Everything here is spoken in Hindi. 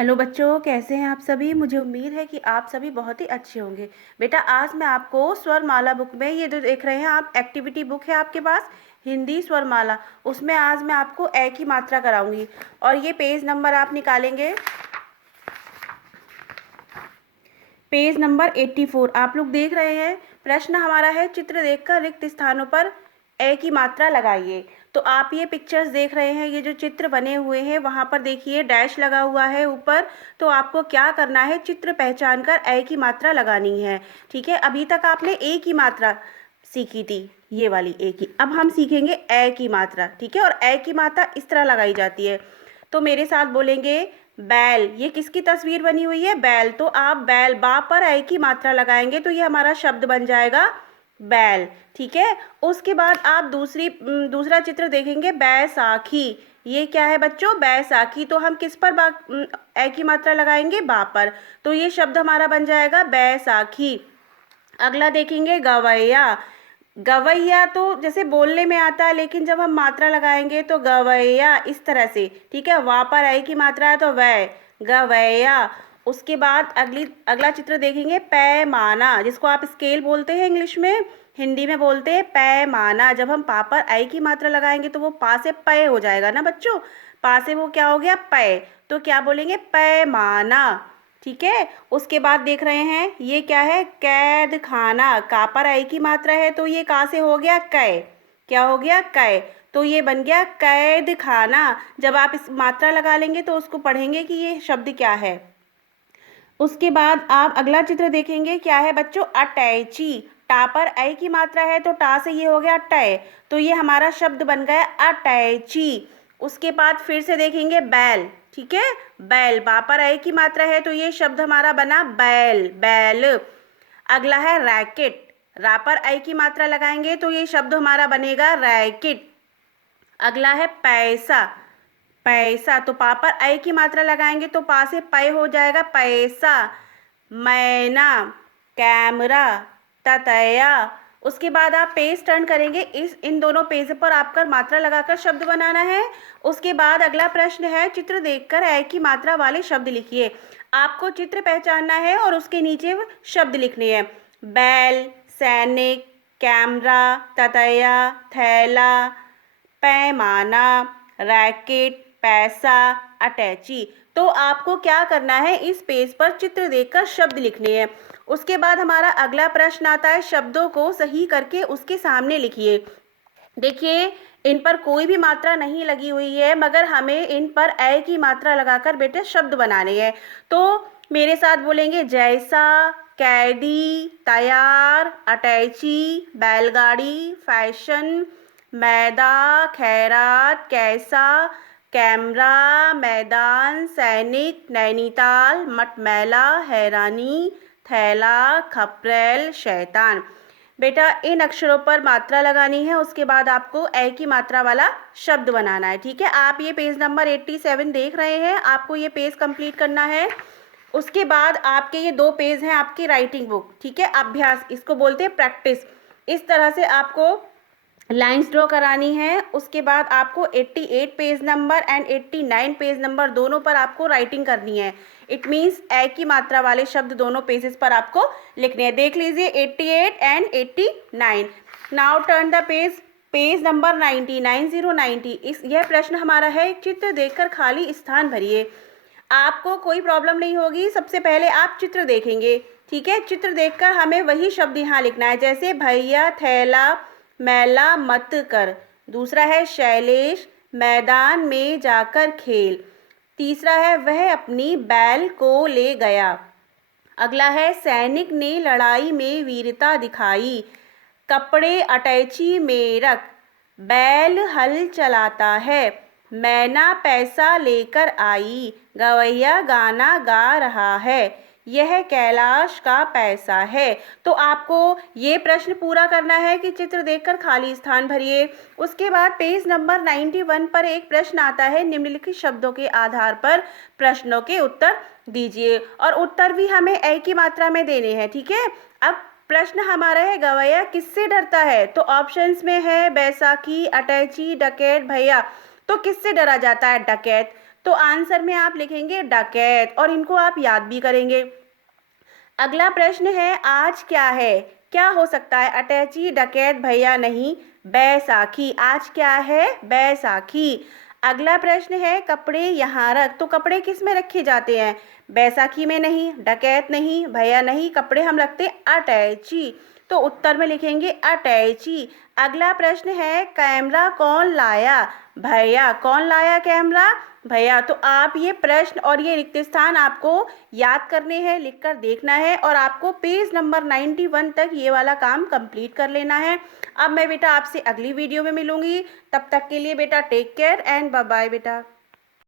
हेलो बच्चों, कैसे हैं आप सभी। मुझे उम्मीद है कि आप सभी बहुत ही अच्छे होंगे। बेटा, आज मैं आपको स्वरमाला बुक में, ये जो देख रहे हैं आप, एक्टिविटी बुक है आपके पास, हिंदी स्वरमाला, उसमें आज मैं आपको ए की मात्रा कराऊंगी। और ये पेज नंबर आप निकालेंगे, पेज नंबर 84 आप लोग देख रहे हैं। प्रश्न हमारा है, चित्र देखकर रिक्त स्थानों पर ए की मात्रा लगाइए। तो आप ये पिक्चर्स देख रहे हैं, ये जो चित्र बने हुए हैं वहाँ पर देखिए डैश लगा हुआ है ऊपर। तो आपको क्या करना है, चित्र पहचान कर ए की मात्रा लगानी है। ठीक है, अभी तक आपने ए की मात्रा सीखी थी, ये वाली ए की। अब हम सीखेंगे ए की मात्रा। ठीक है, और ए की मात्रा इस तरह लगाई जाती है। तो मेरे साथ बोलेंगे, बैल। ये किसकी तस्वीर बनी हुई है, बैल। तो आप बैल, बा पर ए की मात्रा लगाएंगे तो ये हमारा शब्द बन जाएगा बैल। ठीक है, उसके बाद आप दूसरा चित्र देखेंगे, बैसाखी। ये क्या है बच्चों, बैसाखी। तो हम किस पर ए की मात्रा लगाएंगे, बा पर। तो ये शब्द हमारा बन जाएगा बैसाखी। अगला देखेंगे, गवैया। गवैया तो जैसे बोलने में आता है, लेकिन जब हम मात्रा लगाएंगे तो गवैया इस तरह से। ठीक है, वहाँ पर आई की मात्रा है तो वै, गवैया। उसके बाद अगला चित्र देखेंगे, पैमाना, जिसको आप स्केल बोलते हैं इंग्लिश में, हिंदी में बोलते हैं पैमाना। जब हम पा पर आई की मात्रा लगाएंगे तो वो पा से पय हो जाएगा ना बच्चों, पा से वो क्या हो गया, पय। तो क्या बोलेंगे, पैमाना। ठीक है, उसके बाद देख रहे हैं, ये क्या है, कैद खाना। का पर आई की मात्रा है तो ये का से हो गया कै, क्या हो गया, कै। तो ये बन गया कैद खाना। जब आप इस मात्रा लगा लेंगे तो उसको पढ़ेंगे कि ये शब्द क्या है। उसके बाद आप अगला चित्र देखेंगे, क्या है बच्चों, अटैची। टा पर आई की मात्रा है तो टा से ये हो गया टय, तो ये हमारा शब्द बन गया अटैची। उसके बाद फिर से देखेंगे, बैल। ठीक है, बैल, बा पर आई की मात्रा है तो ये शब्द हमारा बना बैल, बैल। अगला है रैकेट। रा पर आई की मात्रा लगाएंगे तो ये शब्द हमारा बनेगा रैकेट। अगला है पैसा। पैसा, तो पा पर आई की मात्रा लगाएंगे तो पा से पय हो जाएगा पैसा। मैना, कैमरा, ततया। उसके बाद आप पेज टर्न करेंगे, इन दोनों पेज पर आपका मात्रा लगाकर शब्द बनाना है। उसके बाद अगला प्रश्न है, चित्र देखकर ए की मात्रा वाले शब्द लिखिए। आपको चित्र पहचानना है और उसके नीचे शब्द लिखने हैं। बैल, सैनिक, कैमरा, ततया, थैला, पैमाना, रैकेट, पैसा, अटैची। तो आपको क्या करना है, इस पेज पर चित्र देखकर शब्द लिखने हैं। उसके बाद हमारा अगला प्रश्न आता है, शब्दों को सही करके उसके सामने लिखिए। देखिए, इन पर कोई भी मात्रा नहीं लगी हुई है, मगर हमें इन पर ए की मात्रा लगाकर बेटे शब्द बनाने हैं। तो मेरे साथ बोलेंगे, जैसा, कैदी, तैयार, अटैची, बैलगाड़ी, फैशन, मैदा, खैरात, कैसा, कैमरा, मैदान, सैनिक, नैनीताल, मटमैला, हैरानी, थैला, खपरेल, शैतान। बेटा, इन अक्षरों पर मात्रा लगानी है, उसके बाद आपको ए की मात्रा वाला शब्द बनाना है। ठीक है, आप ये पेज नंबर 87 देख रहे हैं, आपको ये पेज कंप्लीट करना है। उसके बाद आपके ये 2 पेज हैं आपकी राइटिंग बुक। ठीक है, अभ्यास, इसको बोलते हैं प्रैक्टिस। इस तरह से आपको लाइंस ड्रॉ करानी है। उसके बाद आपको 88 page number and 89 page number दोनों पर आपको राइटिंग करनी है। इट मीन्स ए की मात्रा वाले शब्द दोनों पेजेस पर आपको लिखने हैं। देख लीजिए 88 and 89। Now turn the page, page number 90, 9090। यह प्रश्न हमारा है, चित्र देखकर खाली स्थान भरिए। आपको कोई प्रॉब्लम नहीं होगी। सबसे पहले आप चित्र देखेंगे। ठीक है, चित्र देखकर हमें वही शब्द यहाँ लिखना है, जैसे भैया, थैला, मैला मत कर। दूसरा है, शैलेश, मैदान में जाकर खेल। तीसरा है, वह अपनी बैल को ले गया। अगला है, सैनिक ने लड़ाई में वीरता दिखाई। कपड़े अटैची में रख, बैल हल चलाता है। मैना पैसा लेकर आई, गवैया गाना गा रहा है। यह कैलाश का पैसा है। तो आपको ये प्रश्न पूरा करना है कि चित्र देखकर खाली स्थान भरिए। उसके बाद पेज नंबर 91 पर एक प्रश्न आता है, निम्नलिखित शब्दों के आधार पर प्रश्नों के उत्तर दीजिए। और उत्तर भी हमें ए की मात्रा में देने हैं। ठीक है, अब प्रश्न हमारा है, गवैया किससे डरता है। तो ऑप्शंस में है बैसाखी, अटैची, डकैत, भैया। तो किससे डरा जाता है, डकैत। तो आंसर में आप लिखेंगे डकैत, और इनको आप याद भी करेंगे। अगला प्रश्न है आज क्या है, क्या हो सकता है, अटैची, डकैत, भैया नहीं, बैसाखी। आज क्या है, बैसाखी। अगला प्रश्न है कपड़े यहाँ रख, तो कपड़े किस में रखे जाते हैं, बैसाखी में नहीं, डकैत नहीं, भैया नहीं, कपड़े हम रखते हैं अटैची, तो उत्तर में लिखेंगे अटैची। अगला प्रश्न है कैमरा कौन लाया, भैया, कौन लाया कैमरा, भैया। तो आप ये प्रश्न और ये रिक्त स्थान आपको याद करने हैं, लिखकर देखना है, और आपको पेज नंबर 91 तक ये वाला काम कंप्लीट कर लेना है। अब मैं बेटा आपसे अगली वीडियो में मिलूंगी, तब तक के लिए बेटा take care and bye bye बेटा।